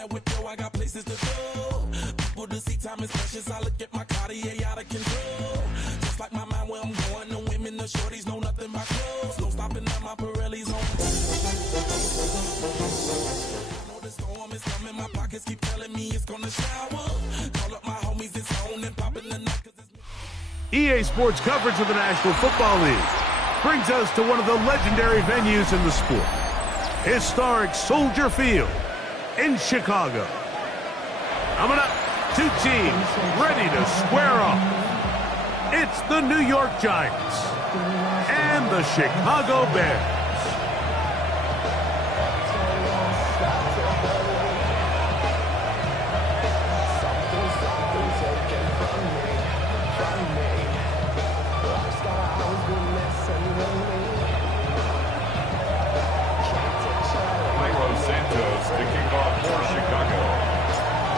that whip, yo, I got places to go. People to see, time is precious. I look at my Cartier out of control. Just like my mind where I'm going. The women, the shorties know nothing but clothes. No stopping at my Pirelli's on. I know the storm is coming. My pockets keep telling me it's gonna shower. Call up my homies, it's on and popping the night. EA Sports coverage of the National Football League brings us to one of the legendary venues in the sport. Historic Soldier Field in Chicago. Coming up, two teams ready to square off. It's the New York Giants and the Chicago Bears.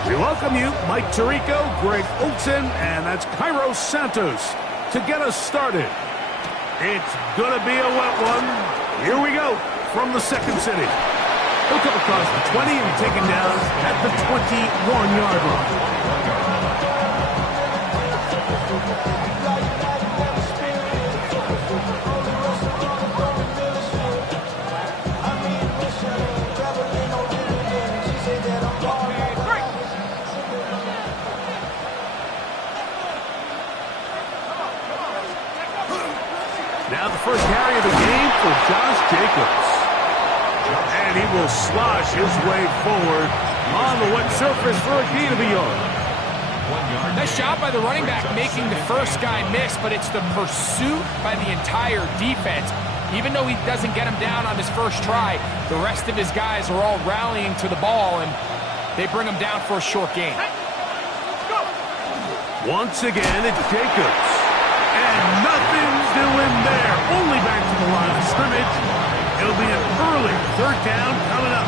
We welcome you, Mike Tirico, Greg Olsen, and that's Cairo Santos to get us started. It's going to be a wet one. Here we go from the second city. He'll come across the 20 and taken down at the 21-yard line. Now the first carry of the game for Josh Jacobs. And he will slosh his way forward on the wet surface for a gain of a yard. Nice job by the running back making the first guy miss, but it's the pursuit by the entire defense. Even though he doesn't get him down on his first try, the rest of his guys are all rallying to the ball, and they bring him down for a short gain. Once again, it's Jacobs. And nothing doing there. Only back to the line of scrimmage. It'll be an early third down coming up.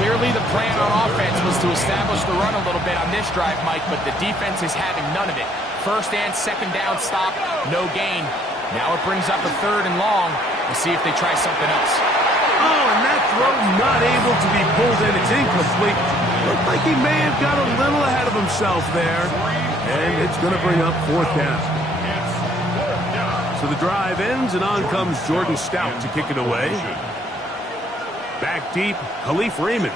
Clearly the plan on offense was to establish the run a little bit on this drive, Mike, but the defense is having none of it. First and second down stop, no gain. Now it brings up a third and long. We'll see if they try something else. Oh, and that throw not able to be pulled in. It's incomplete. Looked like he may have got a little ahead of himself there. And it's going to bring up fourth down. So the drive ends, and on comes Jordan Stout to kick it away. Back deep, Khalif Raymond.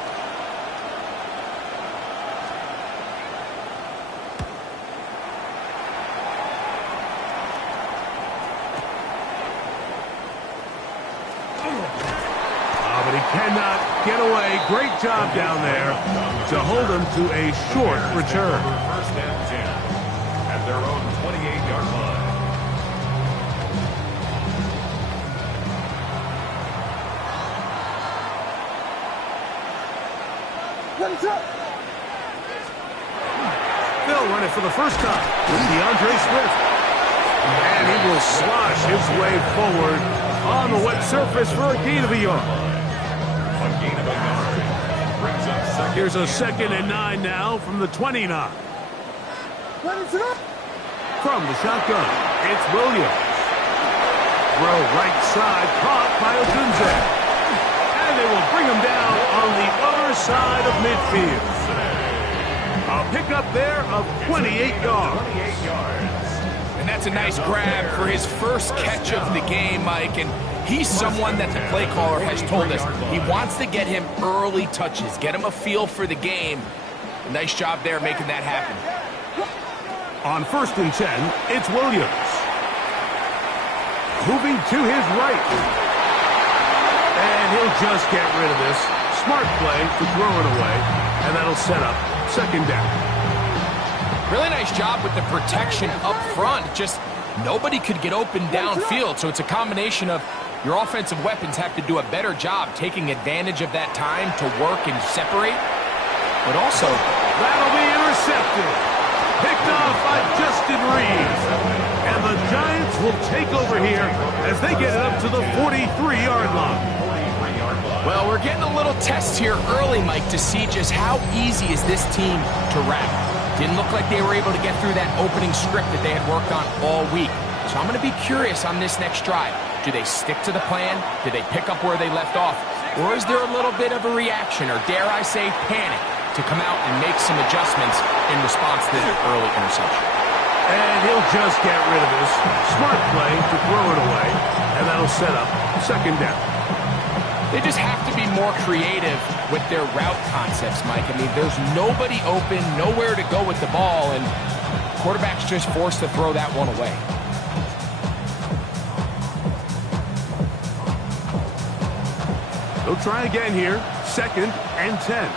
But he cannot get away. Great job down there to hold him to a short return. First and 10 at their own 28-yard line. Phil running for the first time with DeAndre Swift. And he will slosh his way forward on the wet surface for a gain of a yard. A gain of a yard brings up second. Here's a 2nd and 9 now from the 29. From the shotgun, it's Williams. Throw right side, caught by Odunze. And they will bring him down on the other side of midfield. A pickup there of 28 yards. And that's a nice grab for his first catch of the game, Mike. And he's someone that the play caller has told us he wants to get him early touches, get him a feel for the game. Nice job there making that happen. On 1st and 10, it's Williams. Moving to his right. And he'll just get rid of this. Smart play to throw it away. And that'll set up 2nd down. Really nice job with the protection up front. Just nobody could get open downfield. So it's a combination of your offensive weapons have to do a better job taking advantage of that time to work and separate. But also, that'll be intercepted. Picked off by Justin Reed. And the Giants will take over here as they get it up to the 43-yard line. Well, we're getting a little test here early, Mike, to see just how easy is this team to wrap. Didn't look like they were able to get through that opening script that they had worked on all week. So I'm going to be curious on this next drive. Do they stick to the plan? Do they pick up where they left off? Or is there a little bit of a reaction, or dare I say panic, to come out and make some adjustments in response to the early interception? And he'll just get rid of this. Smart play to throw it away, and that'll set up second down. They just have to be more creative with their route concepts, Mike. I mean, there's nobody open, nowhere to go with the ball, and quarterback's just forced to throw that one away. They'll try again here. 2nd and 10.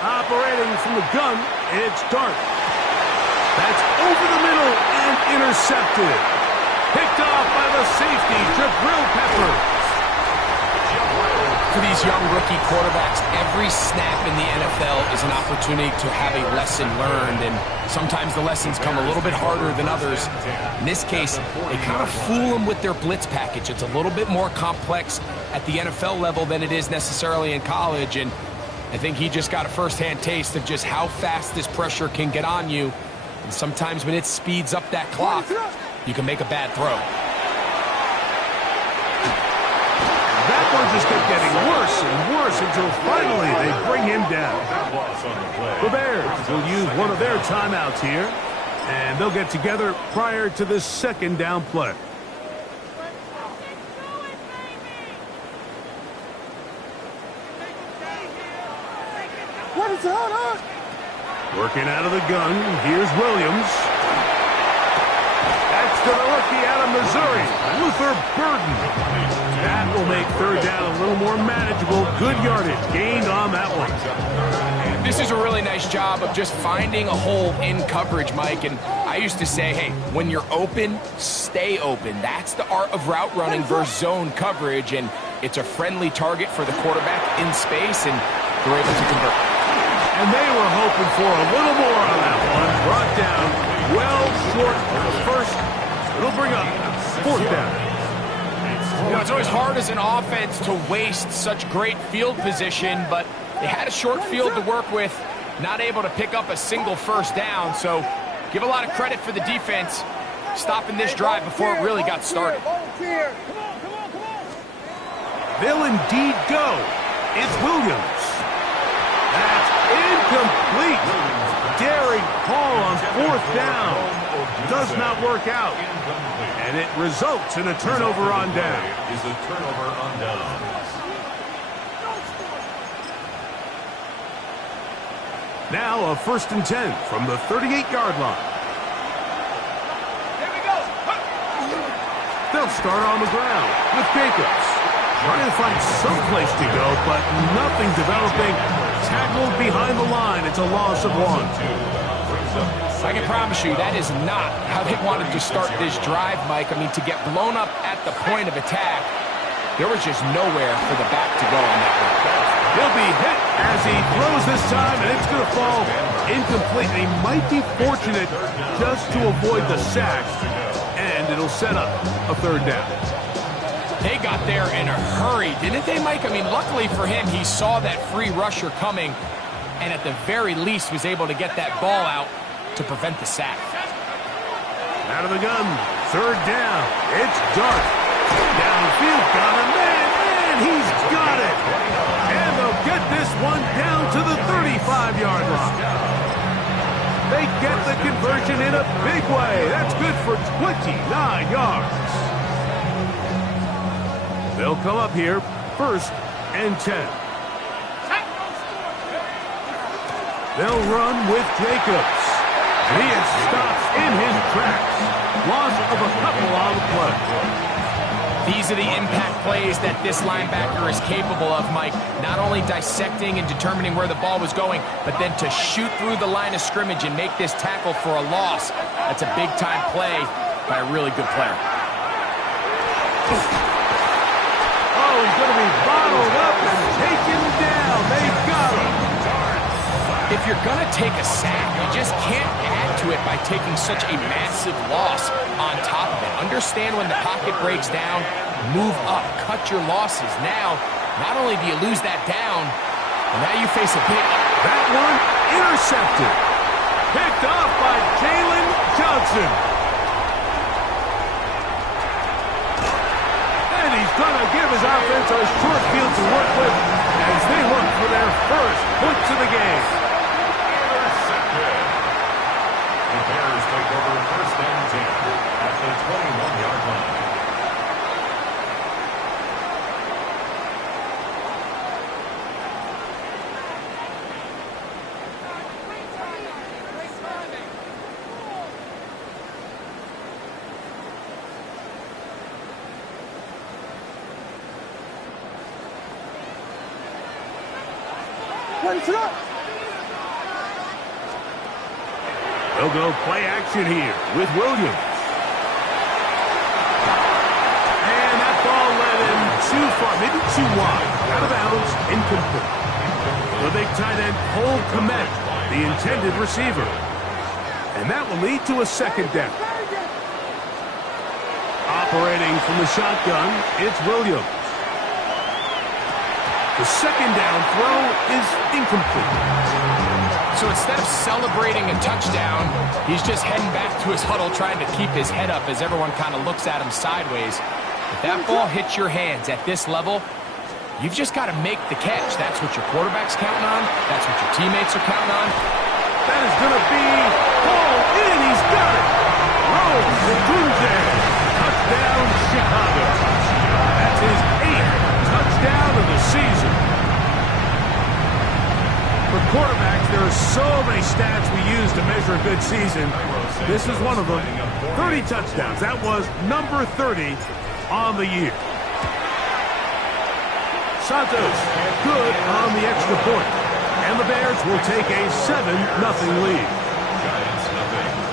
Operating from the gun, it's Dart. That's over the middle and intercepted. Picked off by the safety, Jabril Peppers. For these young rookie quarterbacks, every snap in the NFL is an opportunity to have a lesson learned, and sometimes the lessons come a little bit harder than others. In this case, they kind of fool them with their blitz package. It's a little bit more complex at the NFL level than it is necessarily in college, and I think he just got a first-hand taste of just how fast this pressure can get on you. And sometimes when it speeds up that clock, you can make a bad throw. That one just kept getting worse and worse until finally they bring him down. The Bears will use one of their timeouts here, and they'll get together prior to this second down play. Working out of the gun, here's Williams. That's to the rookie out of Missouri, Luther Burden. That will make third down a little more manageable. Good yardage gained on that one. This is a really nice job of just finding a hole in coverage, Mike. And I used to say, hey, when you're open, stay open. That's the art of route running versus zone coverage. And it's a friendly target for the quarterback in space, and they're able to convert. And they were hoping for a little more on that one. Brought down well short of the first. It'll bring up 4th down. You know, it's always hard as an offense to waste such great field position, but they had a short field to work with, not able to pick up a single first down. So give a lot of credit for the defense stopping this drive before it really got started. They'll indeed go. It's Williams. That's incomplete. Daring call on 4th down. Does not work out. And it results in a turnover on down. Is a turnover on down. Now a 1st and 10 from the 38-yard line. Here we go. They'll start on the ground with Jacobs. Trying to find some place to go, but nothing developing. Tackled behind the line. It's a loss of 1. I can promise you that is not how they wanted to start this drive, Mike. I mean, to get blown up at the point of attack, there was just nowhere for the back to go on that one. He'll be hit as he throws this time, and it's going to fall incomplete. They might be fortunate just to avoid the sack, and it'll set up a 3rd down. They got there in a hurry, didn't they, Mike? I mean, luckily for him, he saw that free rusher coming, and at the very least was able to get that ball out to prevent the sack. Out of the gun, 3rd down. It's Dart. Downfield, got him, and he's got it. And they'll get this one down to the 35-yard line. They get the conversion in a big way. That's good for 29 yards. They'll come up here, 1st and 10. They'll run with Jacobs. And he stops in his tracks. Loss of a couple on the play. These are the impact plays that this linebacker is capable of, Mike. Not only dissecting and determining where the ball was going, but then to shoot through the line of scrimmage and make this tackle for a loss. That's a big-time play by a really good player. Oh, he's going to be bottled up and taken down. They got him. If you're going to take a sack, you just can't add to it by taking such a massive loss on top of it. Understand when the pocket breaks down, move up, cut your losses. Now, not only do you lose that down, but now you face a big... That one intercepted. Picked off by Jalen Johnson. And he's going to give his offense a short field to work with as they look for their first points of the game. Intercepted. The Bears take over first and 10 at the 21-yard line. They'll go play action here with Williams. And that ball led him too far, maybe too wide. Out of bounds, incomplete. The big tight end Cole Kmet, the intended receiver. And that will lead to a second down. Operating from the shotgun, it's Williams. The second down throw is incomplete. So instead of celebrating a touchdown, he's just heading back to his huddle trying to keep his head up as everyone kind of looks at him sideways. If that ball hits your hands at this level, you've just got to make the catch. That's what your quarterback's counting on. That's what your teammates are counting on. That is going to be hauled in. He's got it. Rose Odunze. Touchdown, Chicago. That's his 8th touchdown of the season. For quarterbacks, there are so many stats we use to measure a good season. This is one of them. 30 touchdowns. That was number 30 on the year. Santos, good on the extra point. And the Bears will take a 7-0 lead. Giants nothing.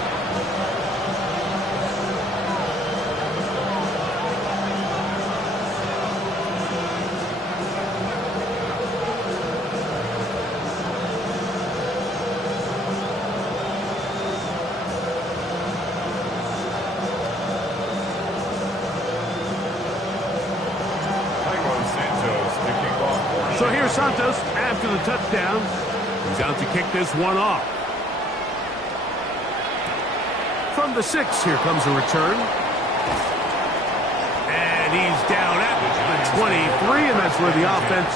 So here's Santos after the touchdown. He's out to kick this one off. From the 6, here comes a return. And he's down at the 23, and that's where the offense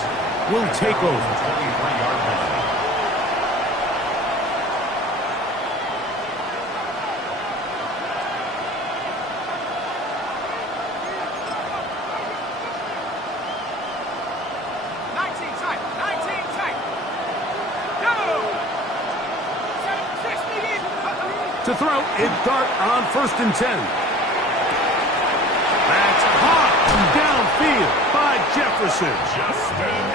will take over. 23-yard line. To throw, it's Dart on 1st and 10. That's caught downfield by Jefferson.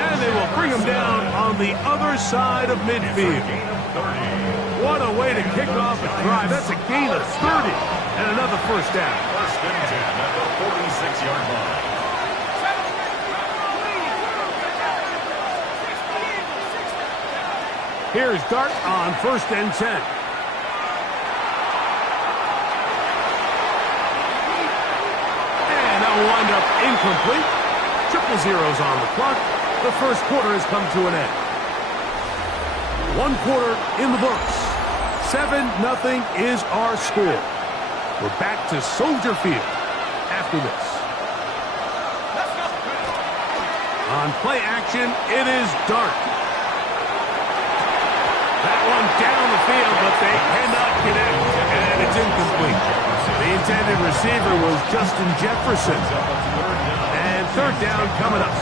And they will bring him down on the other side of midfield. What a way to kick off a drive. That's a gain of 30 and another first down. First and 10 at the 46-yard line. Here's Dart on 1st and 10. Wind up incomplete. 0-0 on the clock. The first quarter has come to an end. 1 quarter in the books. 7-0 is our score. We're back to Soldier Field after this. On play action, it is Dart. That one down the field, but they cannot connect, and it's incomplete. The intended receiver was Justin Jefferson. And third down coming up.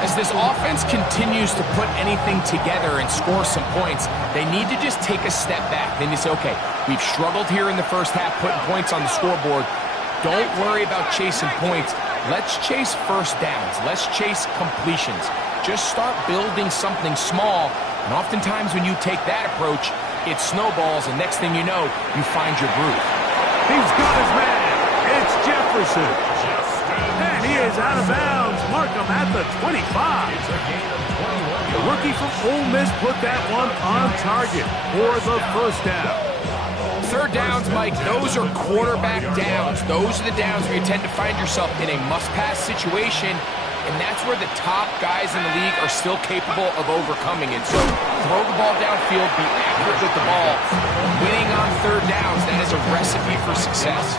As this offense continues to put anything together and score some points, they need to just take a step back. They need to say, okay, we've struggled here in the first half putting points on the scoreboard. Don't worry about chasing points. Let's chase first downs. Let's chase completions. Just start building something small. And oftentimes when you take that approach, it snowballs, and next thing you know, you find your groove. He's got his man. It's Jefferson. And he is out of bounds. Mark him at the 25. The rookie from Ole Miss put that one on target for the first down. Third downs, Mike, those are quarterback downs. Those are the downs where you tend to find yourself in a must-pass situation, and that's where the top guys in the league are still capable of overcoming it. So throw the ball downfield, be accurate with the ball. Winning on third downs, that is a recipe for success.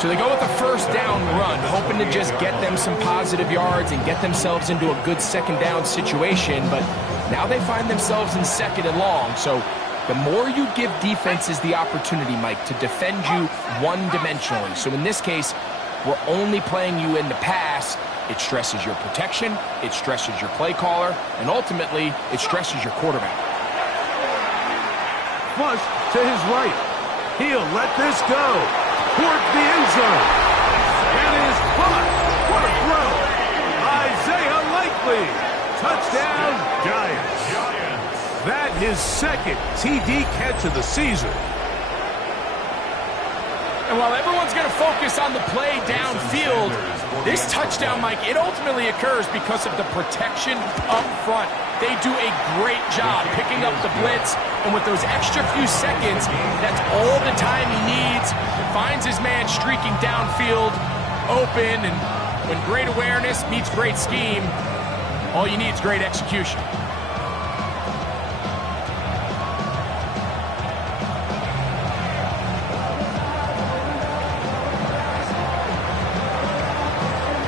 So they go with a first down run, hoping to just get them some positive yards and get themselves into a good second down situation, but now they find themselves in second and long. So the more you give defenses the opportunity, Mike, to defend you one-dimensionally. So in this case, we're only playing you in the pass. It stresses your protection, it stresses your play caller, and ultimately, it stresses your quarterback. Flush to his right. He'll let this go towards the end zone. That is caught. What a throw. Isaiah Likely. Touchdown, Giants. That his second TD catch of the season. And while everyone's going to focus on the play downfield, this touchdown, Mike, it ultimately occurs because of the protection up front. They do a great job picking up the blitz, and with those extra few seconds, that's all the time he needs. Finds his man streaking downfield, open, and when great awareness meets great scheme, all you need is great execution.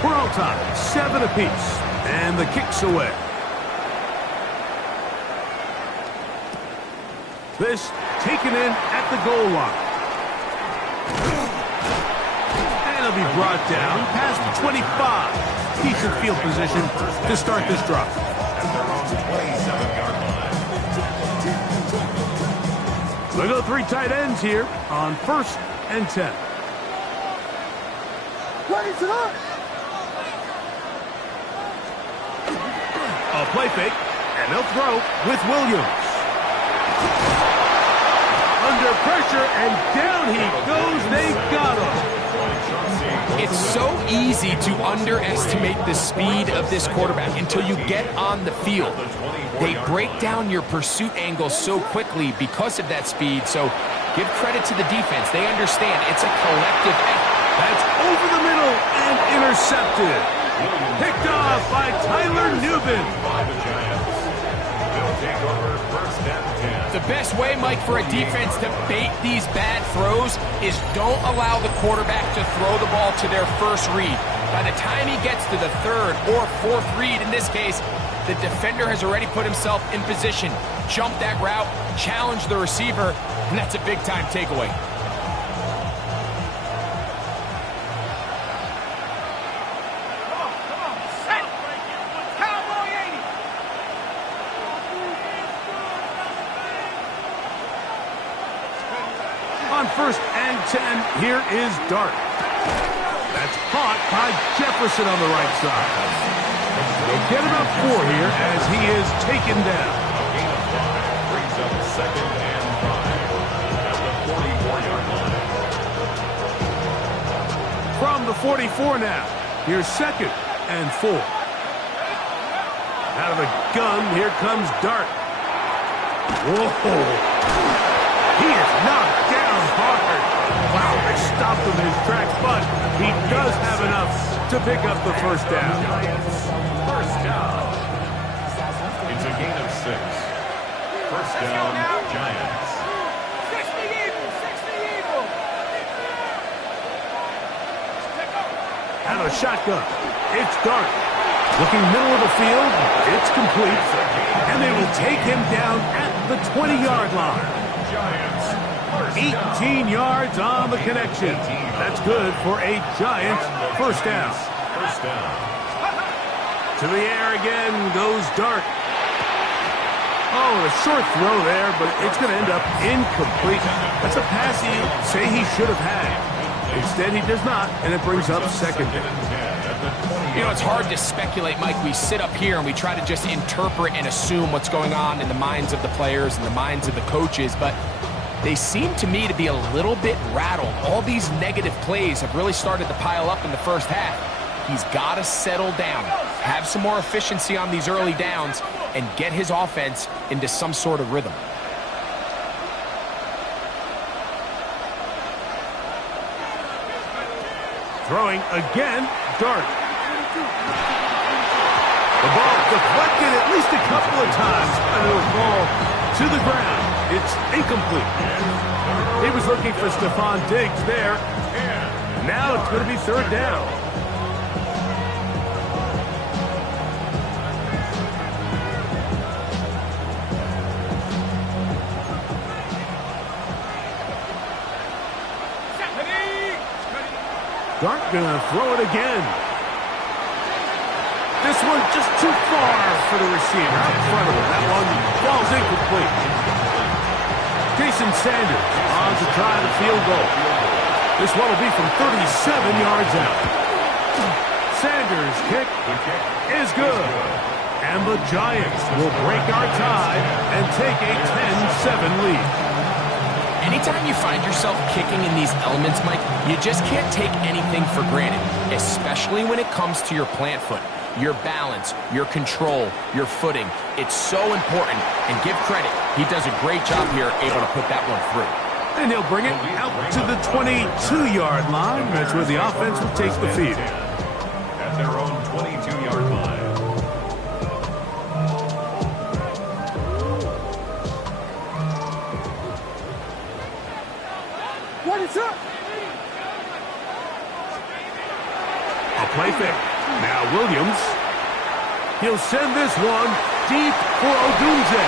We're on time, 7 apiece, and the kick's away. This taken in at the goal line. And it'll be brought down past the 25. Decent field position to start this drive. At their own 27-yard line. We'll go 3 tight ends here on 1st and 10. A play fake, and they'll throw with Williams. Under pressure, and down he goes. They got him. It's so easy to underestimate the speed of this quarterback until you get on the field. They break down your pursuit angles so quickly because of that speed, so give credit to the defense. They understand it's a collective effort. That's over the middle and intercepted. Picked off by Tyler Newman. They'll take over 1st and 10. The best way, Mike, for a defense to bait these bad throws is don't allow the quarterback to throw the ball to their first read. By the time he gets to the 3rd or 4th read, in this case, the defender has already put himself in position, jump that route, challenge the receiver, and that's a big-time takeaway. On 1st and 10, here is Dart. That's caught by Jefferson on the right side. They'll get about 4 here as he is taken down. A gain of 5 brings up 2nd and 5 at the 44-yard line. From the 44 now, here's 2nd and 4. Out of the gun, here comes Dart. Whoa! He is knocked down hard. Wow, they stopped him in his tracks, but he does have enough to pick up the 1st down. First down. It's a gain of 6. 1st down, Giants. 60 Eagles! Out of the shotgun, it's Dart. Looking middle of the field, it's complete. And they will take him down at the 20-yard line. 18 yards on the connection. That's good for a Giants 1st down. First down. To the air again goes Dart. Oh, a short throw there, but it's going to end up incomplete. That's a pass you say he should have had. Instead, he does not, and it brings up 2nd down. You know, it's hard to speculate, Mike. We sit up here and we try to just interpret and assume what's going on in the minds of the players and the minds of the coaches, but they seem to me to be a little bit rattled. All these negative plays have really started to pile up in the 1st half. He's got to settle down, have some more efficiency on these early downs, and get his offense into some sort of rhythm. Throwing again, Dart. The ball deflected at least a couple of times, and it will fall to the ground. It's incomplete. He was looking for Stephon Diggs there. Now it's going to be third down. Dart gonna throw it again. This one just too far for the receiver. Out in front of him. That one falls incomplete. Jason Sanders on to try the field goal. This one will be from 37 yards out. Sanders' kick is good. And the Giants will break our tie and take a 10-7 lead. Anytime you find yourself kicking in these elements, Mike, you just can't take anything for granted, especially when it comes to your plant foot, your balance, your control, your footing. It's so important, and give credit. He does a great job here, able to put that one through. And he'll bring it out to the 22-yard line. That's where the offense will take the field. At their own 22-yard line. What is up? A play fake. Now Williams. He'll send this one deep for Odunze.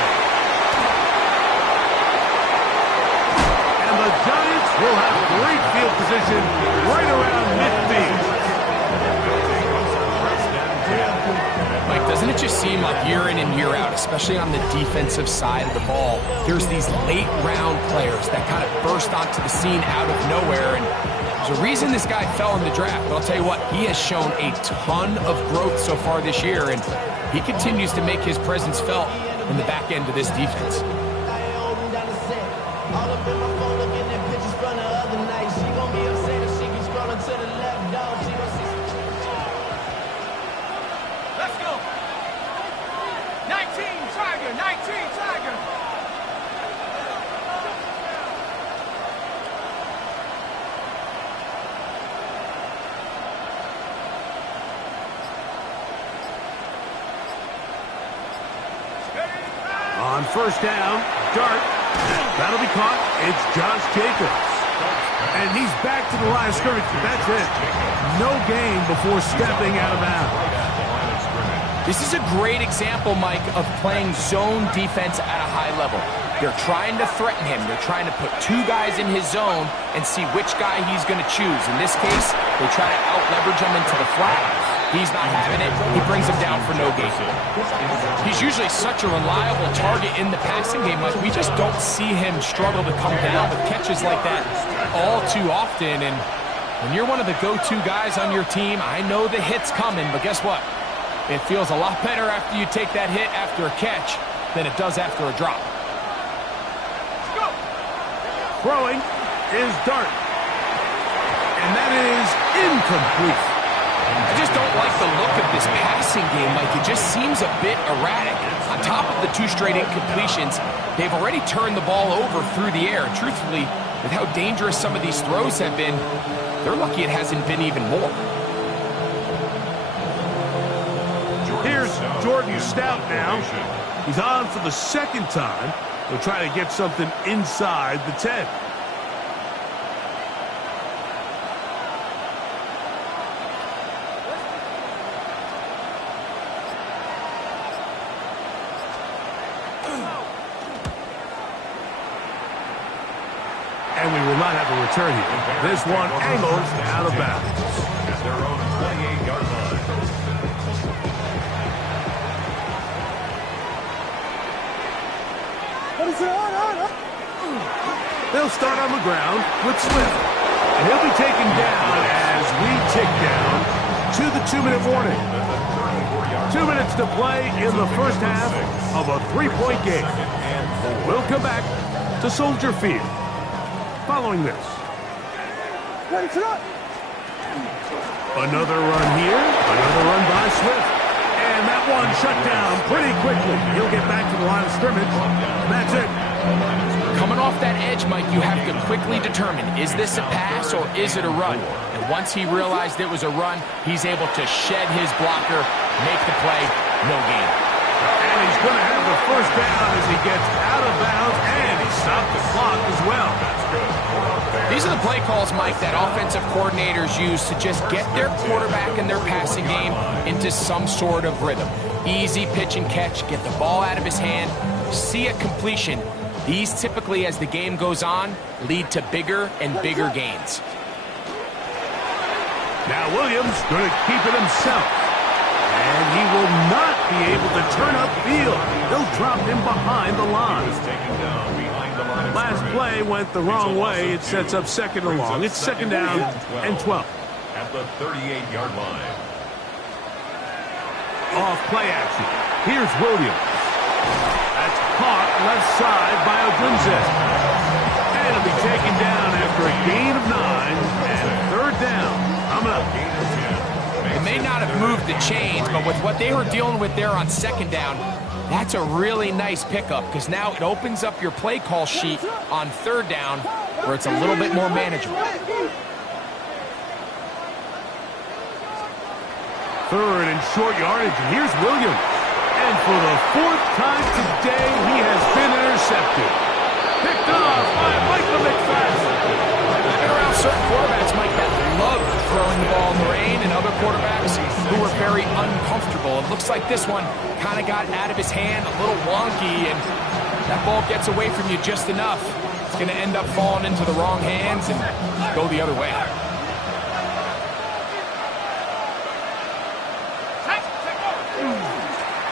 And the Giants will have great field position right around midfield. Mike, doesn't it just seem like year in and year out, especially on the defensive side of the ball, there's these late-round players that kind of burst onto the scene out of nowhere, and there's a reason this guy fell in the draft, but I'll tell you what, he has shown a ton of growth so far this year, and he continues to make his presence felt in the back end of this defense. Let's go. 19 Tiger, 19 Tiger. On first down, Dart. That'll be caught. It's Josh Jacobs. And he's back to the line of scrimmage. That's it. No gain before stepping out of bounds. This is a great example, Mike, of playing zone defense at a high level. They're trying to threaten him. They're trying to put two guys in his zone and see which guy he's going to choose. In this case, they try to out-leverage him into the flat. He's not having it. He brings him down for no gain. He's usually such a reliable target in the passing game, Mike. We just don't see him struggle to come down with catches like that all too often. And when you're one of the go-to guys on your team, I know the hit's coming, but guess what? It feels a lot better after you take that hit after a catch than it does after a drop. Go. Throwing is Dart. And that is incomplete. I just don't like the look of this passing game, Mike. It just seems a bit erratic. On top of the two straight incompletions, they've already turned the ball over through the air. Truthfully, with how dangerous some of these throws have been, they're lucky it hasn't been even more. Here's Jordan Stout now. He's on for the second time. He'll try to get something inside the 10. And we will not have a return here. This one angled out of bounds. At their own 28-yard line. They'll start on the ground with Swift. And he'll be taken down as we tick down to the 2-minute warning. 2 minutes to play in the first half of a 3-point game. We'll come back to Soldier Field following this. Another run here. Another run by Swift. And that one shut down pretty quickly. He'll get back to the line of scrimmage. That's it. Coming off that edge, Mike, you have to quickly determine, is this a pass or is it a run? And once he realized it was a run, he's able to shed his blocker, make the play, no gain. And he's going to have the first down as he gets out of bounds, and he stopped the clock as well. That's good. play calls, Mike, that offensive coordinators use to just get their quarterback and their passing game into some sort of rhythm. Easy pitch and catch, get the ball out of his hand, see a completion. These typically, as the game goes on, lead to bigger and bigger gains. Now Williams going to keep it himself. And he will not be able to turn upfield. They'll drop him behind the line. Last play went the wrong way. It sets up second and long. It's second down and 12. At the 38-yard line. Off play action. Here's Williams. That's caught left side by Odunze. And it'll be taken down after a gain of 9 and third down. Coming up. They may not have moved the chains, but with what they were dealing with there on second down, that's a really nice pickup because now it opens up your play call sheet on third down where it's a little bit more manageable. Third and short yardage, and here's Williams. And for the fourth time today, he has been intercepted. Picked off by Michael McFadden. Been around certain quarterbacks, Mike, that love throwing the ball in the rain, and other quarterbacks who are very uncomfortable. It looks like this one kind of got out of his hand, a little wonky, and that ball gets away from you just enough. It's going to end up falling into the wrong hands and go the other way.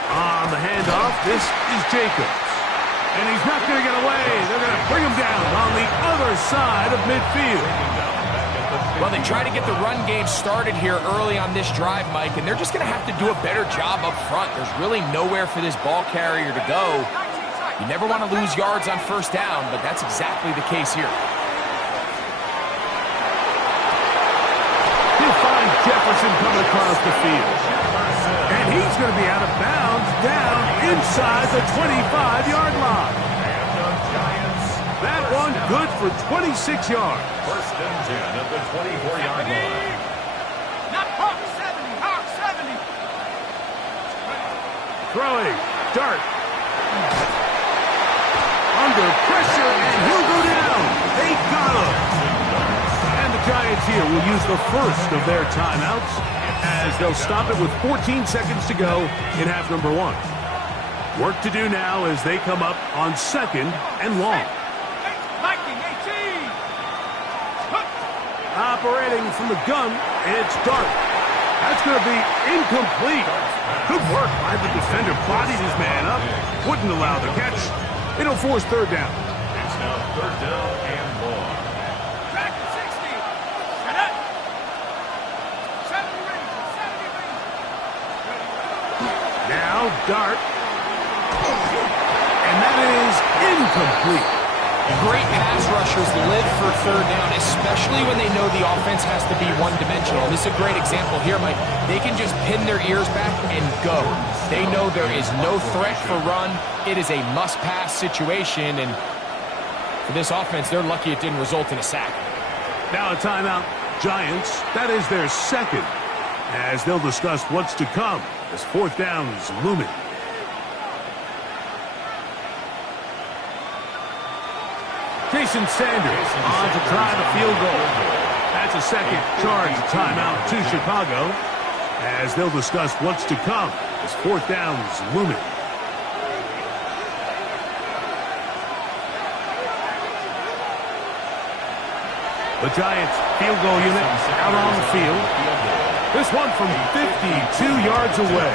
On the handoff, this is Jacobs. And he's not going to get away. They're going to bring him down on the other side of midfield. Well, they try to get the run game started here early on this drive, Mike, and they're just going to have to do a better job up front. There's really nowhere for this ball carrier to go. You never want to lose yards on first down, but that's exactly the case here. He'll find Jefferson coming across the field. And he's going to be out of bounds down inside the 25-yard line. That one good for 26 yards. First and 10 at the 24-yard line. Not Hawk 70, Hawk 70. Throwing, Dart. Under pressure, and he'll go down. They got him. And the Giants here will use the first of their timeouts as they'll stop it with 14 seconds to go in half number 1. Work to do now as they come up on second and long. Viking 18. Operating from the gun, it's Dart. That's going to be incomplete. Good work by the defender. Bodied his man up. Wouldn't allow the catch. It'll force third down. It's now third down and more. Track 60. Set up. 70 range. 70 range. Now Dart. And that is incomplete. Great pass rushers live for third down, especially when they know the offense has to be one-dimensional. This is a great example here, Mike. They can just pin their ears back and go. They know there is no threat for run. It is a must-pass situation, and for this offense, they're lucky it didn't result in a sack. Now a timeout. Giants, that is their second, as they'll discuss what's to come as fourth down is looming. Jason Sanders on to try the field goal. That's a second charge timeout to Chicago as they'll discuss what's to come as fourth down is looming. The Giants field goal unit out on the field. This one from 52 yards away.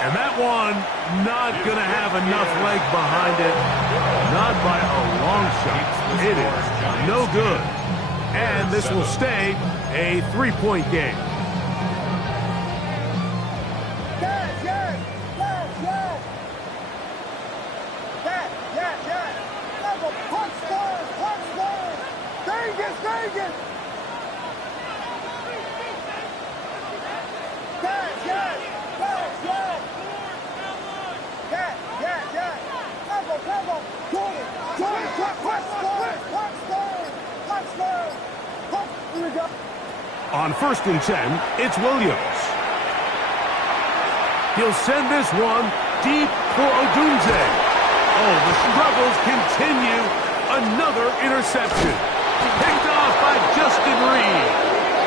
And that one not going to have enough leg behind it. Not by a long shot. It is no good. And this will stay a three-point game. On first and 10, it's Williams. He'll send this one deep for Odunze. Oh, the struggles continue. Another interception. Picked off by Justin Reed.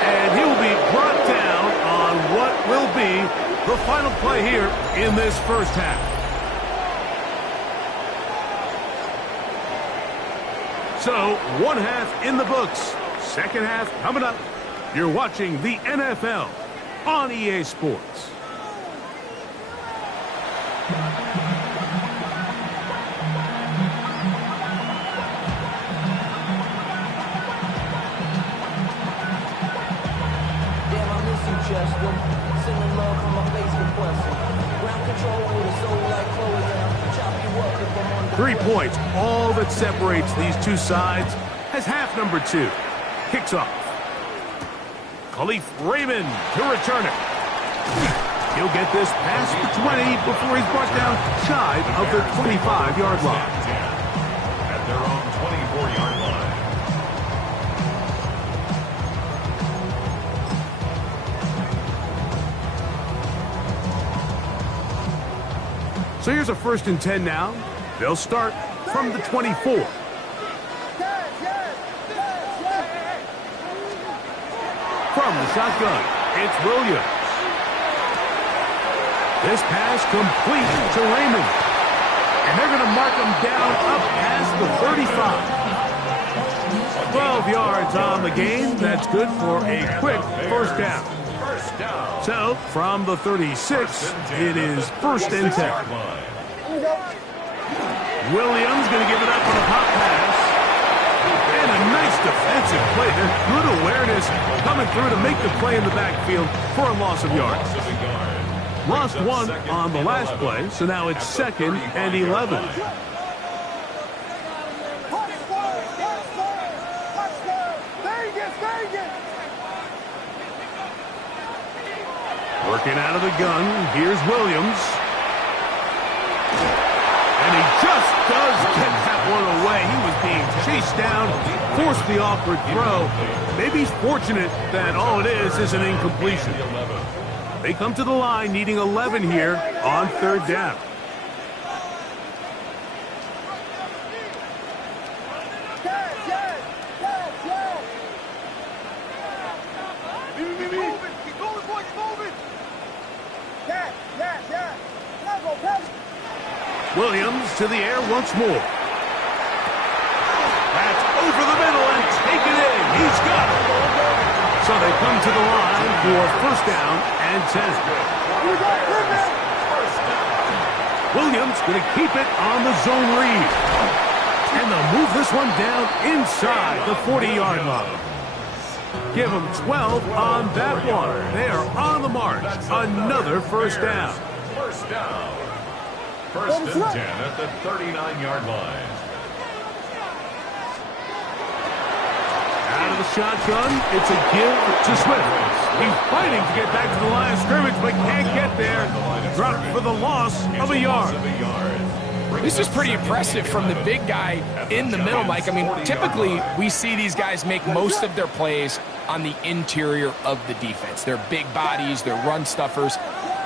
And he will be brought down on what will be the final play here in this first half. So, one half in the books. Second half coming up. You're watching the NFL on EA Sports. Sending love from my face compressor. Ground control with a soul like Chloe, and I'll chop you up if I'm on 3 points, all that separates these two sides, as half number 2 kicks off. Khalif Raymond to return it. He'll get this past the 20 before he's brought down shy of the 25-yard line. At their own 24-yard line. So here's a 1st and 10 now. They'll start from the 24. From the shotgun, it's Williams. This pass complete to Raymond. And they're going to mark him down up past the 35. 12 yards on the game. That's good for a quick first down. So, from the 36, it is 1st and 10. Williams going to give it up on a pop pass. And a nice defensive play there. Good awareness coming through to make the play in the backfield for a loss of yards. Lost 1 on the last play, so now it's 2nd and 11. Working out of the gun, here's Williams. And he just does get that one away. He was being chased down, forced the awkward throw. Maybe he's fortunate that all it is an incompletion. They come to the line needing 11 here on 3rd down. Williams to the air once more. That's over the middle and taken in. He's got it. So they come to the line for 1st down and 10. Williams going to keep it on the zone read. And they'll move this one down inside the 40-yard line. Give them 12 on that one. They are on the march. Another 1st down. 1st down. 1st and 10 at the 39-yard line. Out of the shotgun, it's a give to Swift. He's fighting to get back to the line of scrimmage, but can't get there. Dropped for the loss of a yard. This is pretty impressive from the big guy in the middle, Mike. I mean, typically we see these guys make most of their plays on the interior of the defense. They're big bodies, they're run stuffers.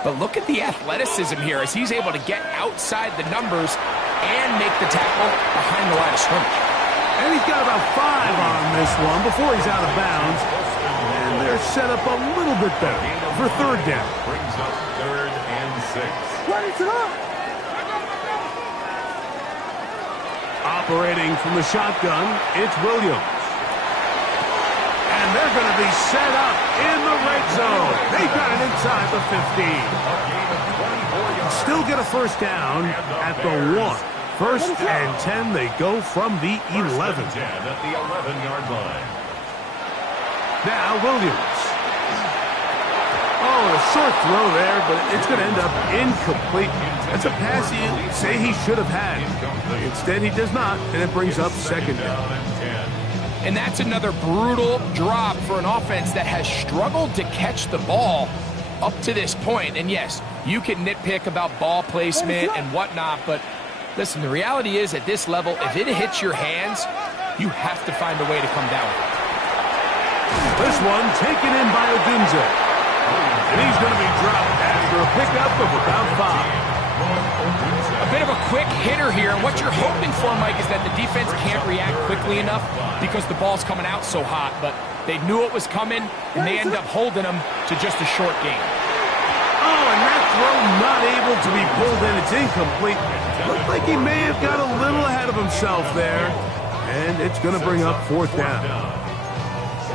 But look at the athleticism here as he's able to get outside the numbers and make the tackle behind the line of scrimmage. And he's got about 5 on this one before he's out of bounds. And they're set up a little bit better for 3rd down. Brings up 3rd and 6. Operating from the shotgun, it's Williams. And they're going to be set up in the red zone. They got it inside the 15. Still get a 1st down at the 1. 1st and 10, they go from the 11. 1st and 10 at the 11-yard line. Now Williams. Oh, a short throw there, but it's going to end up incomplete. That's a pass you say he should have had. Instead, he does not, and it brings up 2nd down. And that's another brutal drop for an offense that has struggled to catch the ball up to this point. And yes, you can nitpick about ball placement and whatnot, but listen, the reality is at this level, if it hits your hands, you have to find a way to come down with it. This one taken in by Odunze. And he's going to be dropped after a pickup of about 5. A bit of a a quick hitter here, and what you're hoping for, Mike, is that the defense can't react quickly enough because the ball's coming out so hot, but they knew it was coming, and they end up holding them to just a short game. Oh, and that throw not able to be pulled in. It's incomplete. Looked like he may have got a little ahead of himself there, and it's going to bring up fourth down.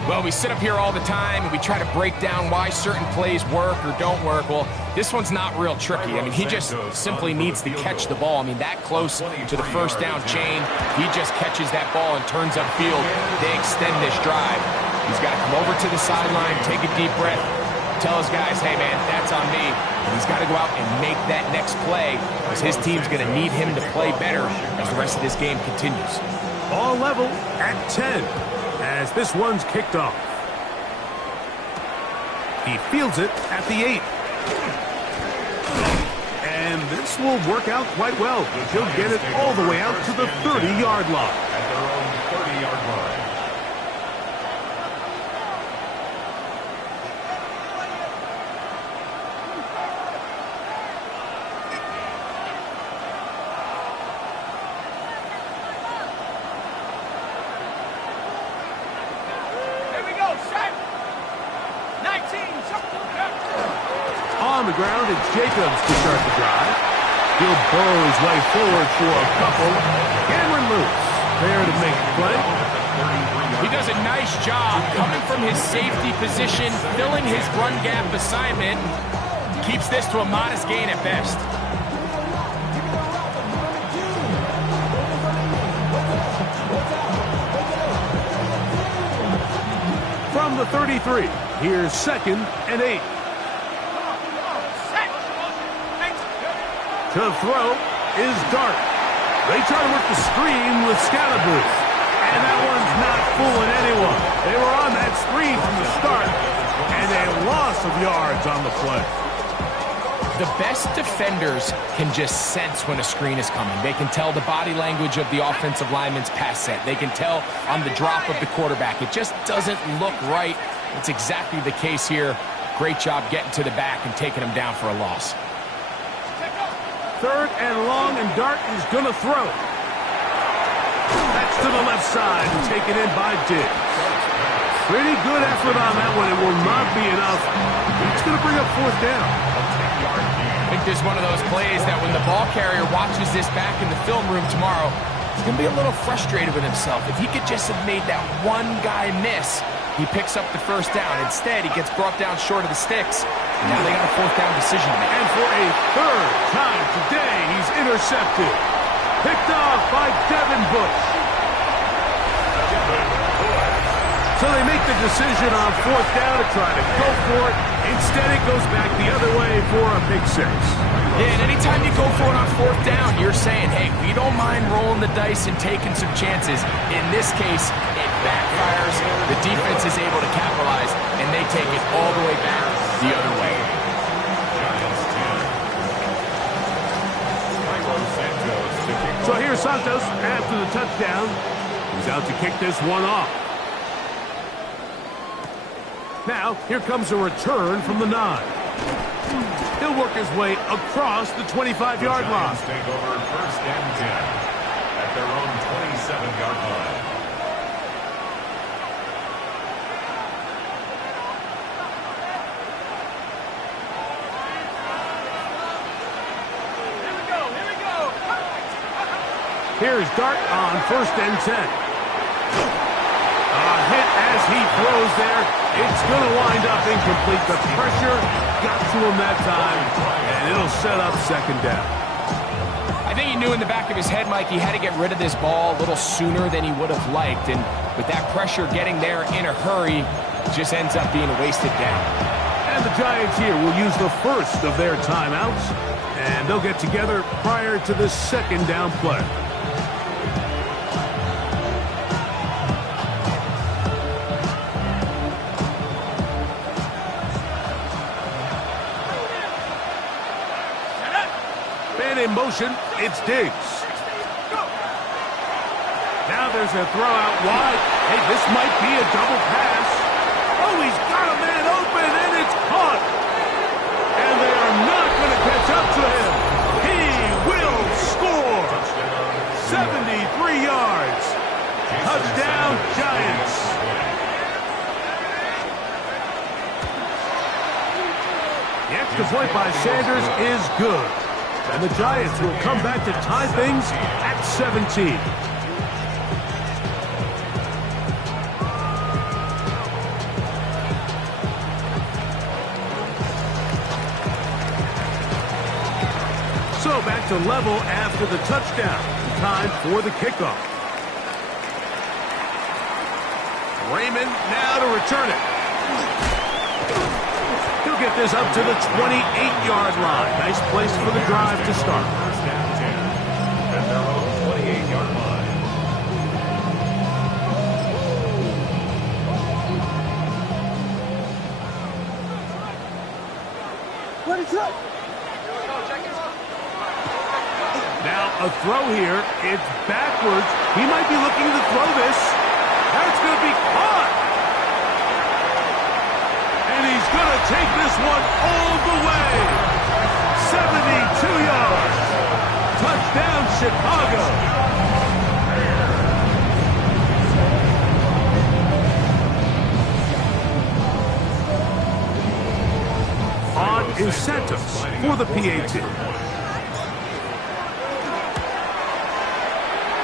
Well, we sit up here all the time and we try to break down why certain plays work or don't work. Well, this one's not real tricky. I mean, he just simply needs to catch the ball. I mean, that close to the first down chain, he just catches that ball and turns upfield. They extend this drive. He's got to come over to the sideline, take a deep breath, tell his guys, hey, man, that's on me. And he's got to go out and make that next play because his team's going to need him to play better as the rest of this game continues. All level at 10 as this one's kicked off. He fields it at the 8. And this will work out quite well. He'll get it all the way out to the 30-yard line. At their own 30-yard line. On the ground, it's Jacobs to start the drive. He'll burrow his way forward for a couple. Cameron loose there to make the play. He does a nice job coming from his safety position, filling his run gap assignment, keeps this to a modest gain at best. From the 33, here's 2nd and 8. To throw is Dart. They try to work the screen with Scalabooth. And that one's not fooling anyone. They were on that screen from the start, and a loss of yards on the play. The best defenders can just sense when a screen is coming. They can tell the body language of the offensive lineman's pass set. They can tell on the drop of the quarterback. It just doesn't look right. It's exactly the case here. Great job getting to the back and taking him down for a loss. 3rd and long, and Dart is going to throw. That's to the left side and taken in by Diggs. Pretty good effort on that one. It will not be enough. It's going to bring up fourth down. I think there's one of those plays that when the ball carrier watches this back in the film room tomorrow, he's going to be a little frustrated with himself. If he could just have made that one guy miss, he picks up the first down. Instead, he gets brought down short of the sticks. And now they got a fourth down decision to make. And for a 3rd time today, he's intercepted. Picked off by Devin Bush. So they make the decision on fourth down to try to go for it. Instead, it goes back the other way for a pick 6. Yeah, and anytime you go for it on fourth down, you're saying, hey, we don't mind rolling the dice and taking some chances. In this case, it backfires. The defense is able to capitalize, and they take it all the way back the other way. So here's Santos after the touchdown. He's out to kick this one off. Now, here comes a return from the 9. He'll work his way across the 25-yard line. Take over 1st and 10 at their own 27-yard line. Here's Dart on 1st and 10. A hit as he throws there. It's going to wind up incomplete. The pressure got to him that time, and it'll set up 2nd down. I think he knew in the back of his head, Mike, he had to get rid of this ball a little sooner than he would have liked. And with that pressure getting there in a hurry, it just ends up being a wasted down. And the Giants here will use the first of their timeouts, and they'll get together prior to the 2nd down play. In motion, it's Diggs. Now there's a throw out wide. Hey, this might be a double pass. Oh, he's got a man open, and it's caught. And they are not going to catch up to him. He will score. 73 yards. Touchdown, Giants. The extra point by Sanders is good. And the Giants will come back to tie things at 17. So back to level after the touchdown. Time for the kickoff. Raymond now to return it. He'll get this up to the 28-yard line. Nice place for the drive to start. First down 10 at their own 28-yard line. What is up? Now a throw here. It's backwards. He might be looking to throw this. That's going to be caught. And he's going to take this one all the way. 72 yards. Touchdown, Chicago. On is Santos for the PAT.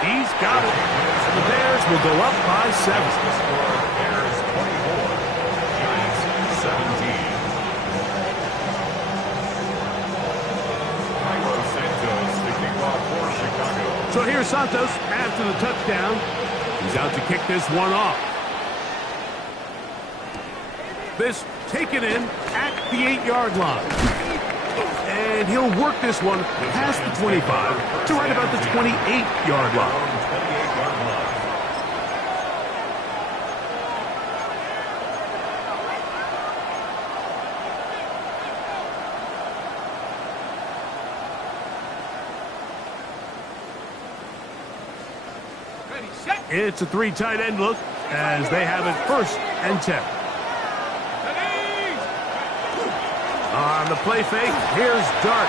He's got it. And the Bears will go up by 7. Bears 24, Giants 17. Santos, the kickoff for Chicago. So here's Santos after the touchdown. He's out to kick this one off. This taken in at the 8-yard line. And he'll work this one past the 25 to right about the 28-yard line. Ready, set. It's a 3 tight end look as they have it 1st and 10. Ready. On the play fake, here's Dart.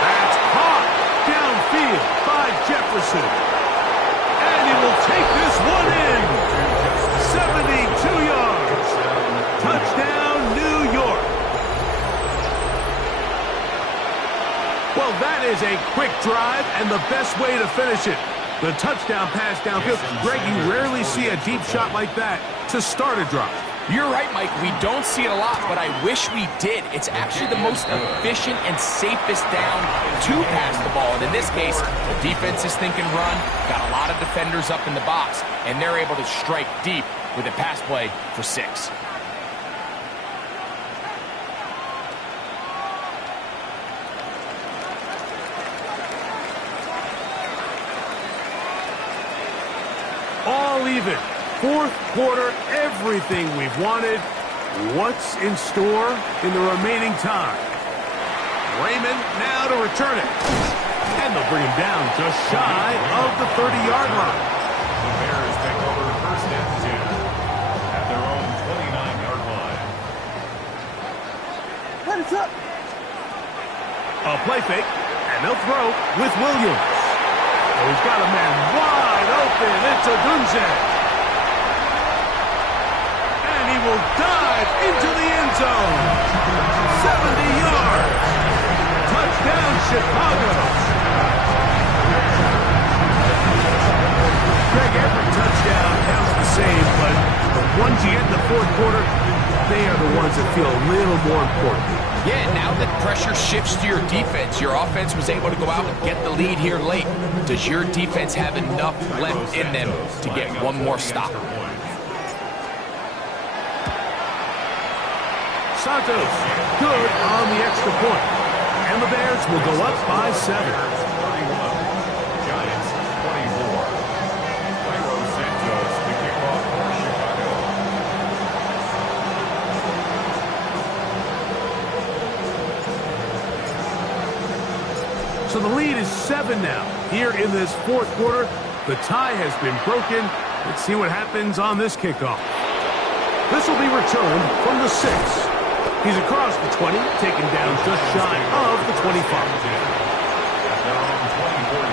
That's caught downfield by Jefferson. And he will take this one in. 72 yards. Touchdown, New York. Well, that is a quick drive and the best way to finish it. The touchdown pass downfield. Greg, you rarely see a deep shot like that to start a drive. You're right, Mike. We don't see it a lot, but I wish we did. It's actually the most efficient and safest down to pass the ball. And in this case, the defense is thinking run, got a lot of defenders up in the box, and they're able to strike deep with a pass play for 6. All even. 4th quarter, everything we've wanted. What's in store in the remaining time? Raymond now to return it. And they'll bring him down just shy of the 30-yard line. The Bears take over 1st and 10 at their own 29-yard line. What is up? A play fake, and they'll throw with Williams. Oh, he's got a man wide open. It's Odunze. He will dive into the end zone. 70 yards. Touchdown, Chicago. Greg, every touchdown counts the same, but the ones you get in the 4th quarter, they are the ones that feel a little more important. Yeah, now that pressure shifts to your defense, your offense was able to go out and get the lead here late. Does your defense have enough left in them to get one more stop? Santos, good on the extra point. And the Bears will go up by 7. Giants 24. Santos, the kickoff for Chicago. So the lead is 7 now. Here in this 4th quarter, the tie has been broken. Let's see what happens on this kickoff. This will be returned from the 6. He's across the 20, taken down just shy of the 25. At their own 24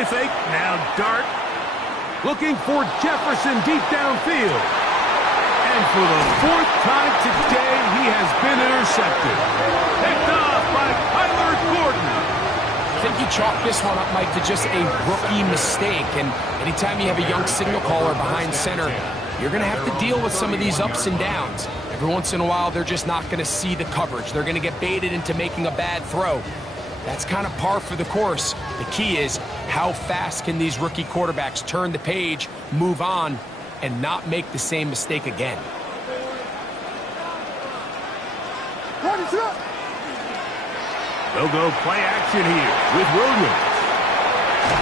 Play fake, now dart. Looking for Jefferson deep downfield. And for the fourth time today, he has been intercepted. Picked off by Kyler Gordon. I think you chalk this one up, Mike, to just a rookie mistake. And anytime you have a young signal caller behind center, you're going to have to deal with some of these ups and downs. Every once in a while, they're just not going to see the coverage. They're going to get baited into making a bad throw. That's kind of par for the course. The key is how fast can these rookie quarterbacks turn the page, move on, and not make the same mistake again. They'll go play action here with Williams.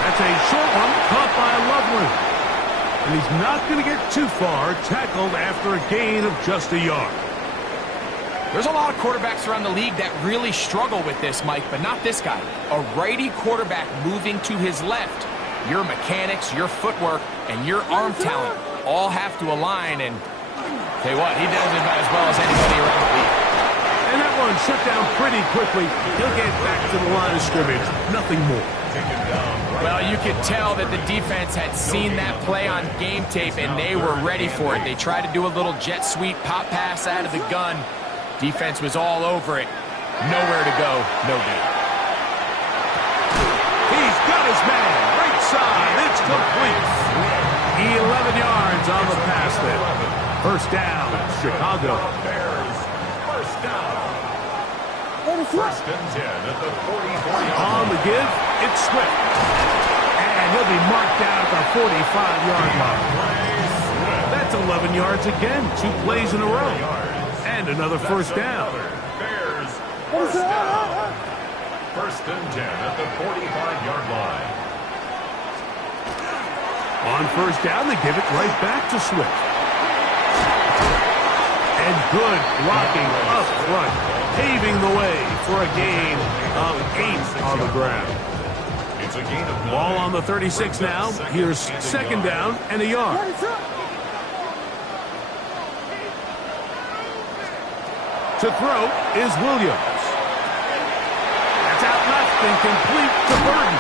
That's a short one caught by Loveland. And he's not going to get too far, tackled after a gain of just a yard. There's a lot of quarterbacks around the league that really struggle with this, Mike, but not this guy. A righty quarterback moving to his left. Your mechanics, your footwork, and your arm talent all have to align, and tell you what, he does it about as well as anybody around the league. And that one shut down pretty quickly. He'll get back to the line of scrimmage. Nothing more. Well, you could tell that the defense had seen that play on game tape, and they were ready for it. They tried to do a little jet sweep pop pass out of the gun. Defense was all over it. Nowhere to go, no gain. He's got his man. Right side. It's complete. 11 yards on the pass there. First down, Chicago. First down. First and 10 at the 44-yard line. On the give, it's Swift. And he'll be marked down at the 45-yard line. That's 11 yards again. 2 plays in a row. And another first down. Bears, first down. First and 10 at the 45-yard line. On first down, they give it right back to Swift. And good blocking up front, paving the way for a gain of 8 on the ground. It's a gain of 9. Ball on the 36 now. Here's second down and a yard. To throw is Williams. That's out left and complete to Burton.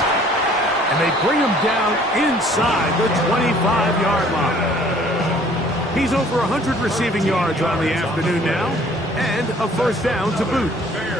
And they bring him down inside the 25-yard line. He's over 100 receiving yards on the afternoon now, and a first down to boot.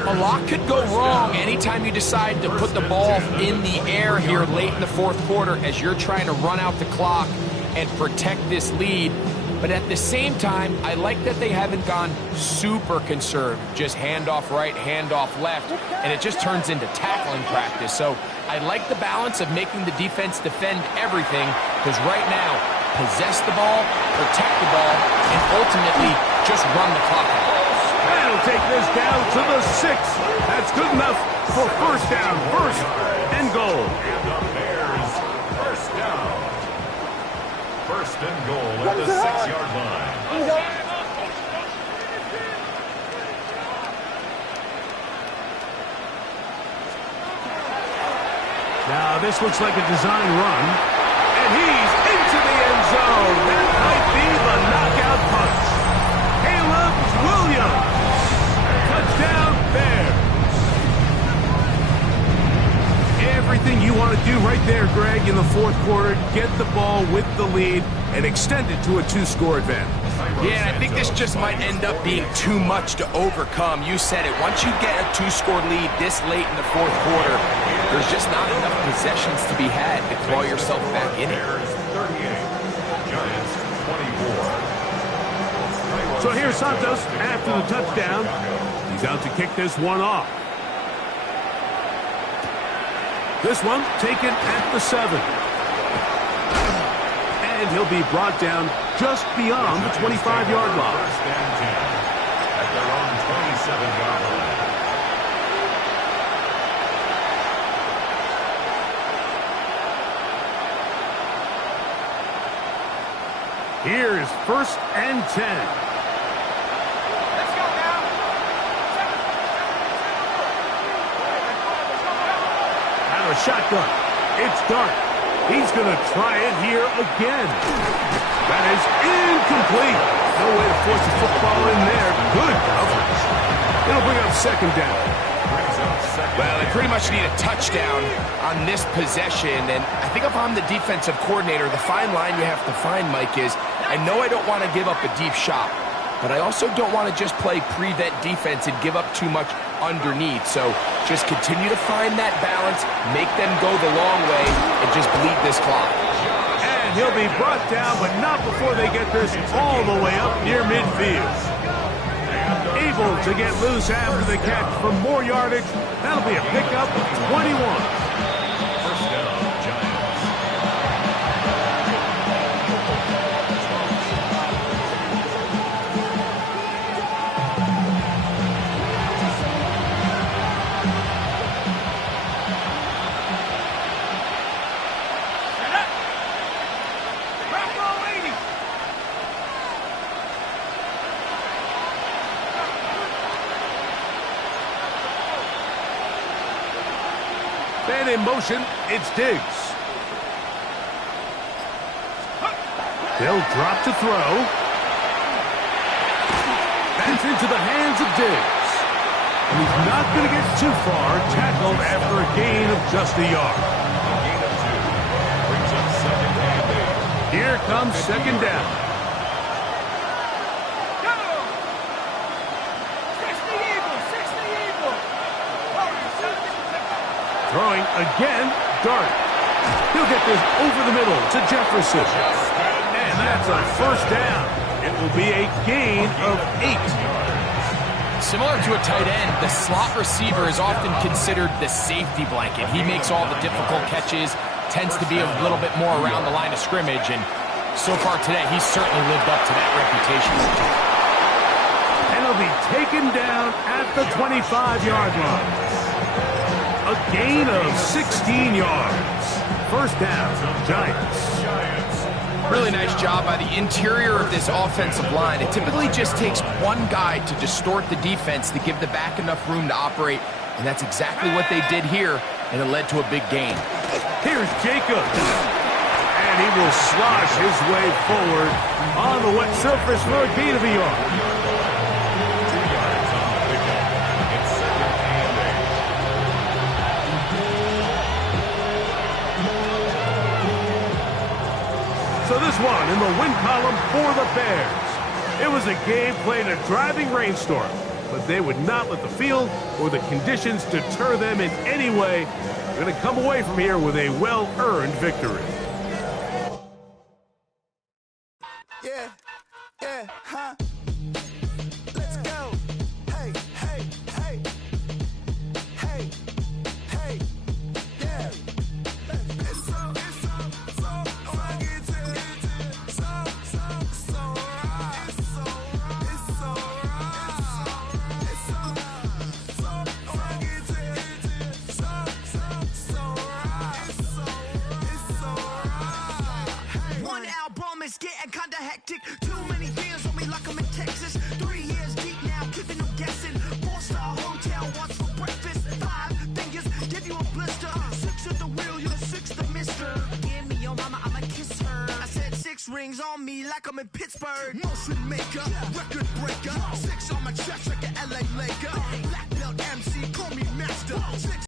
A lot could go wrong anytime you decide to put the ball in the air here late in the fourth quarter as you're trying to run out the clock and protect this lead. But at the same time, I like that they haven't gone super conservative. Just handoff right, handoff left, and it just turns into tackling practice. So I like the balance of making the defense defend everything, because right now, possess the ball, protect the ball, and ultimately just run the clock out. That'll take this down to the 6. That's good enough for first down, first and goal. And the Bears, first down. First and goal at the 6-yard line. Now this looks like a design run, and he's into the end zone. That might be the knockout punch. Caleb Williams, touchdown Bears. Everything you want to do right there, Greg, in the fourth quarter, get the ball with the lead and extend it to a 2-score advantage. Yeah, and I think this just might end up being too much to overcome. You said it. Once you get a 2-score lead this late in the fourth quarter, there's just not enough possessions to be had to claw yourself back in it. Bears 38, Giants 24. So here's Santos after the touchdown. He's out to kick this one off. This one taken at the 7. And he'll be brought down just beyond the 25-yard line. First and 10 at their own 27-yard line. Here's first and 10. Shotgun. It's Dart. He's going to try it here again. That is incomplete. No way to force the football in there. Good coverage. It'll bring up second down. Well, they pretty much need a touchdown on this possession, and I think if I'm the defensive coordinator, the fine line you have to find, Mike, is I know I don't want to give up a deep shot, but I also don't want to just play prevent defense and give up too much underneath. So just continue to find that balance, make them go the long way, and just bleed this clock. And he'll be brought down, but not before they get this all the way up near midfield. Able to get loose after the catch for more yardage. That'll be a pickup of 21. First down, Giants. And in motion, it's Diggs. They'll drop to throw. That's into the hands of Diggs. And he's not going to get too far, tackled after a gain of just a yard. A gain of 2 brings up second and 8. Here comes second down. Throwing again, Dart. He'll get this over the middle to Jefferson. And that's a first down. It will be a gain of 8. Similar to a tight end, the slot receiver is often considered the safety blanket. He makes all the difficult catches, tends to be a little bit more around the line of scrimmage, and so far today, he's certainly lived up to that reputation. And he'll be taken down at the 25-yard line. A gain of 16 yards. First down, Giants. Really nice job by the interior of this offensive line. It typically just takes one guy to distort the defense to give the back enough room to operate, and that's exactly what they did here, and it led to a big gain. Here's Jacobs. And he will slosh his way forward on the wet surface for a gain of a yard. 2 yards on the pickup. It's second and 8. So this one in the win column for the Bears. It was a game played in a driving rainstorm, but they would not let the field or the conditions deter them in any way. They're going to come away from here with a well-earned victory. Yeah, huh? Let's go. Hey, hey, hey. Hey, hey, yeah. It's so fucking so right. It's so right. It's so fucking so right. One album is getting kinda hectic. Too many fans on me like I'm in Texas. 3 years deep now, keeping them guessing. 4-star hotel, what's for breakfast? 5 fingers, give you a blister. 6 at the wheel, you're the 6th mister. Give me your mama, I'ma kiss her. I said 6 rings on me like I'm in Pittsburgh. Motion maker, record breaker. 6 on my chest like an LA Laker. Black